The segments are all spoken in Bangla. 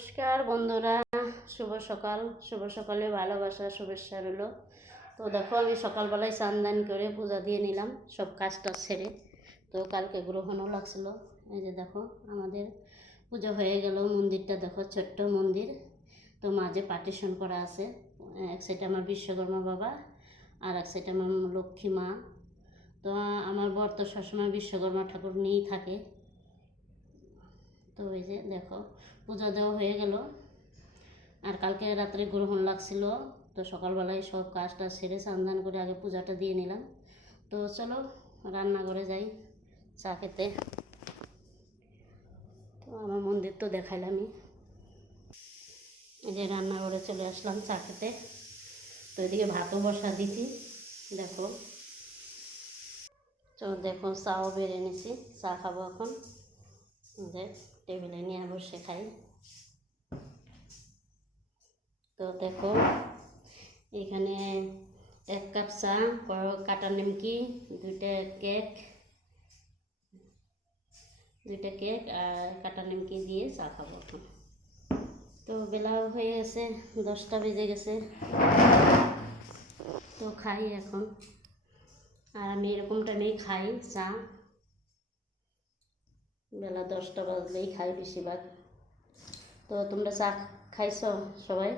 নমস্কার বন্ধুরা, শুভ সকাল। শুভ সকালে ভালোবাসা শুভেচ্ছা রইল। তো দেখো, আমি সকালবেলায় স্নান করে পূজা দিয়ে নিলাম, সব কাজটা সেরে। তো কালকে গ্রহণও লাগছিল। এই যে দেখো, আমাদের পুজো হয়ে গেল। মন্দিরটা দেখো, ছোট্ট মন্দির। তো মাঝে পার্টিশন করা আছে। এক সাইডে আমার বিশ্বকর্মা বাবা, আর এক সাইডে আমার লক্ষ্মী মা। তো আমার বর তো সবসময় বিশ্বকর্মা ঠাকুর নিয়েই থাকে। তো এই যে দেখো, পূজা দেওয়া হয়ে গেল। আর কালকে রাত্রে গ্রহণ লাগছিল। তো সকালবেলায় সব কাজটা সেরে স্নান করে আগে পূজাটা দিয়ে নিলাম। তো চলো রান্নাঘরে যাই চা খেতে। তো আমার মন্দির তো দেখাইলামই। এই যে রান্নাঘরে চলে আসলাম চা খেতে। তো এদিকে ভাতও বসা দিছি দেখো। তো দেখো, চাও বেড়ে নিছি, চা খাবো এখন। যে টেবিলে নিয়ে বসে খাই। তো দেখো, এখানে 1 কাপ চা, কাটা নিমকি, দুইটা কেক আর কাটা নিমকি দিয়ে চা খাবো এখন। তো বেলাও হয়ে গেছে, 10টা বেজে গেছে। তো খাই এখন। আর আমি এরকম টাইমেই খাই চা, বেলা 10টা বাজলেই খাই বেশিরভাগ। তো তোমরা চা খাইছো সবাই?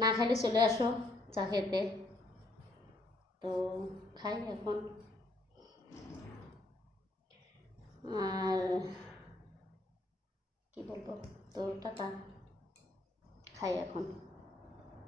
না খাইলে চলে আসো চা খেতে। তো খাই এখন। আর কি বলবো, তো টাটা, খাই এখন।